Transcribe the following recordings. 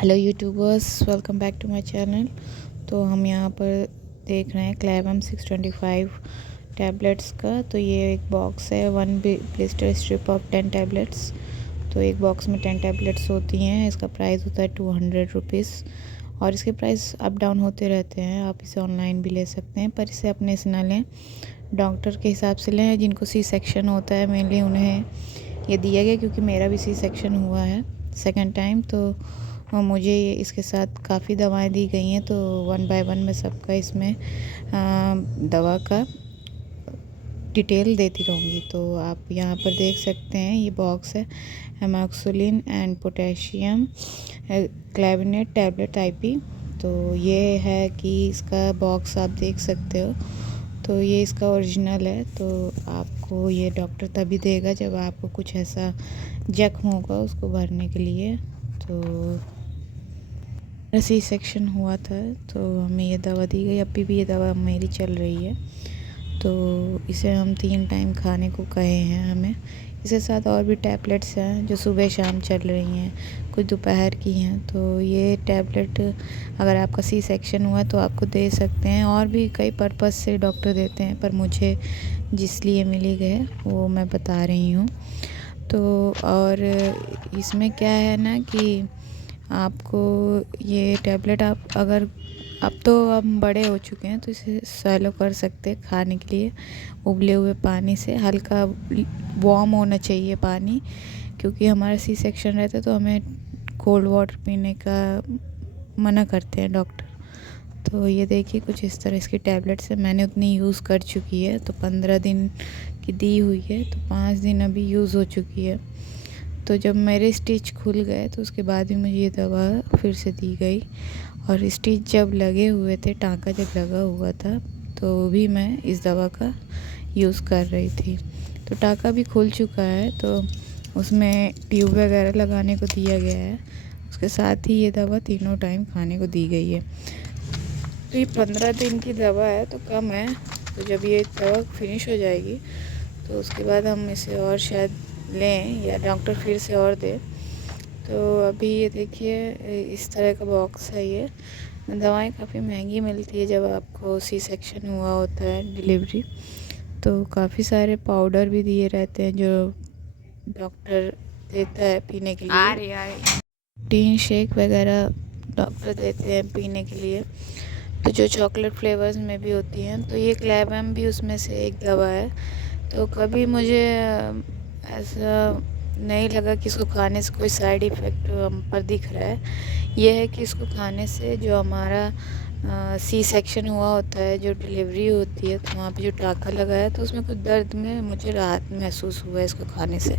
Hello YouTubers, welcome back to my channel. तो हम यहाँ पर देख रहे हैं क्लेवम 625 टैबलेट्स का। तो ये एक बॉक्स है, one blister strip of 10 tablets. तो एक बॉक्स में 10 टैबलेट्स होती हैं। इसका प्राइस होता है 200 रुपीज़ और इसके प्राइस अप डाउन होते रहते हैं। आप इसे ऑनलाइन भी ले सकते हैं, पर इसे अपने से ना लें, डॉक्टर के हिसाब से लें। जिनको सी सेक्शन होता है मेनली उन्हें ये दिया गया, क्योंकि मेरा भी सी सेक्शन हुआ है सेकेंड टाइम। तो मुझे इसके साथ काफ़ी दवाएं दी गई हैं। तो वन बाय वन मैं सबका इसमें दवा का डिटेल देती रहूँगी। तो आप यहाँ पर देख सकते हैं, ये बॉक्स है amoxicillin and potassium clavulanate tablet IP. तो ये है कि इसका बॉक्स आप देख सकते हो। तो ये इसका ओरिजिनल है। तो आपको ये डॉक्टर तभी देगा जब आपको कुछ ऐसा जख्म होगा उसको भरने के लिए। तो सी सेक्शन हुआ था तो हमें ये दवा दी गई। अभी भी ये दवा मेरी चल रही है। तो इसे हम 3 टाइम खाने को कहे हैं हमें। इसके साथ और भी टैबलेट्स हैं जो सुबह शाम चल रही हैं, कुछ दोपहर की हैं। तो ये टैबलेट अगर आपका सी सेक्शन हुआ तो आपको दे सकते हैं। और भी कई पर्पस से डॉक्टर देते हैं, पर मुझे जिस लिए मिली गए वो मैं बता रही हूँ। तो और इसमें क्या है ना कि आपको ये टैबलेट आप अगर अब तो हम बड़े हो चुके हैं तो इसे swallow कर सकते हैं खाने के लिए उबले हुए पानी से। हल्का वार्म होना चाहिए पानी, क्योंकि हमारा सी सेक्शन रहता है तो हमें कोल्ड वाटर पीने का मना करते हैं डॉक्टर। तो ये देखिए कुछ इस तरह इसकी टैबलेट्स है। मैंने उतनी यूज़ कर चुकी है, तो 15 दिन की दी हुई है, तो 5 दिन अभी यूज़ हो चुकी है। तो जब मेरे स्टिच खुल गए तो उसके बाद भी मुझे ये दवा फिर से दी गई। और स्टिच जब लगे हुए थे, टाँका जब लगा हुआ था, तो भी मैं इस दवा का यूज़ कर रही थी। तो टाँका भी खुल चुका है, तो उसमें ट्यूब वगैरह लगाने को दिया गया है। उसके साथ ही ये दवा तीनों टाइम खाने को दी गई है। तो ये 15 दिन की दवा है तो कम है। तो जब ये दवा फिनिश हो जाएगी तो उसके बाद हम इसे और शायद लें या डॉक्टर फिर से और दे। तो अभी ये देखिए इस तरह का बॉक्स है। ये दवाएं काफ़ी महंगी मिलती है जब आपको सी सेक्शन हुआ होता है डिलीवरी। तो काफ़ी सारे पाउडर भी दिए रहते हैं जो डॉक्टर देता है पीने के लिए। प्रोटीन शेक वगैरह डॉक्टर देते हैं पीने के लिए, तो जो चॉकलेट फ्लेवर्स में भी होती हैं। तो ये क्लेवम भी उसमें से एक दवा है। तो कभी मुझे ऐसा नहीं लगा कि इसको खाने से कोई साइड इफ़ेक्ट हम पर दिख रहा है। ये है कि इसको खाने से जो हमारा सी सेक्शन हुआ होता है, जो डिलीवरी होती है, तो वहाँ पे जो टाँका लगा है तो उसमें कुछ दर्द में मुझे राहत महसूस हुआ है इसको खाने से।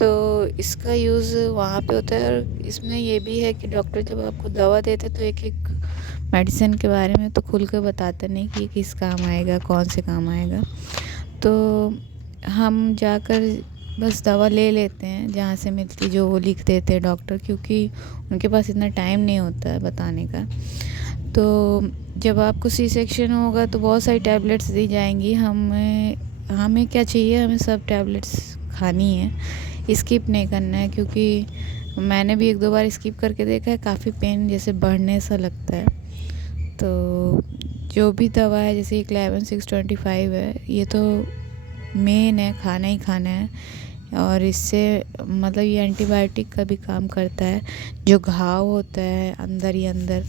तो इसका यूज़ वहाँ पे होता है। और इसमें ये भी है कि डॉक्टर जब आपको दवा देते तो एक एक मेडिसिन के बारे में तो खुल कर बताता नहीं कि किस काम आएगा, कौन से काम आएगा। तो हम जाकर बस दवा ले लेते हैं जहाँ से मिलती, जो वो लिख देते हैं डॉक्टर, क्योंकि उनके पास इतना टाइम नहीं होता है बताने का। तो जब आपको सी सेक्शन होगा तो बहुत सारी टैबलेट्स दी जाएंगी। हमें क्या चाहिए, हमें सब टैबलेट्स खानी है, स्किप नहीं करना है। क्योंकि मैंने भी 1-2 बार स्किप करके देखा है, काफ़ी पेन जैसे बढ़ने सा लगता है। तो जो भी दवा है, जैसे क्लेवन 625 है, ये तो मेन है, खाना ही खाना है। और इससे मतलब ये एंटीबायोटिक का भी काम करता है। जो घाव होता है अंदर ही अंदर,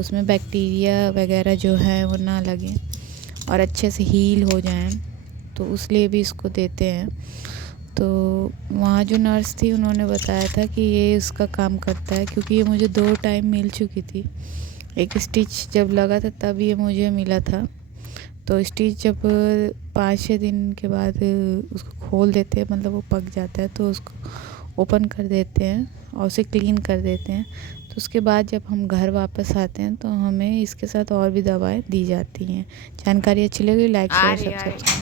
उसमें बैक्टीरिया वगैरह जो है वो ना लगे और अच्छे से हील हो जाएं, तो उसलिए भी इसको देते हैं। तो वहाँ जो नर्स थी उन्होंने बताया था कि ये इसका काम करता है, क्योंकि ये मुझे 2 टाइम मिल चुकी थी। एक स्टिच जब लगा था तब ये मुझे मिला था। तो स्टिच जब 5-6 दिन के बाद उसको खोल देते हैं, मतलब वो पक जाता है, तो उसको ओपन कर देते हैं और उसे क्लीन कर देते हैं। तो उसके बाद जब हम घर वापस आते हैं तो हमें इसके साथ और भी दवाएं दी जाती हैं। जानकारी अच्छी लगी, लाइक शेयर सब्सक्राइब।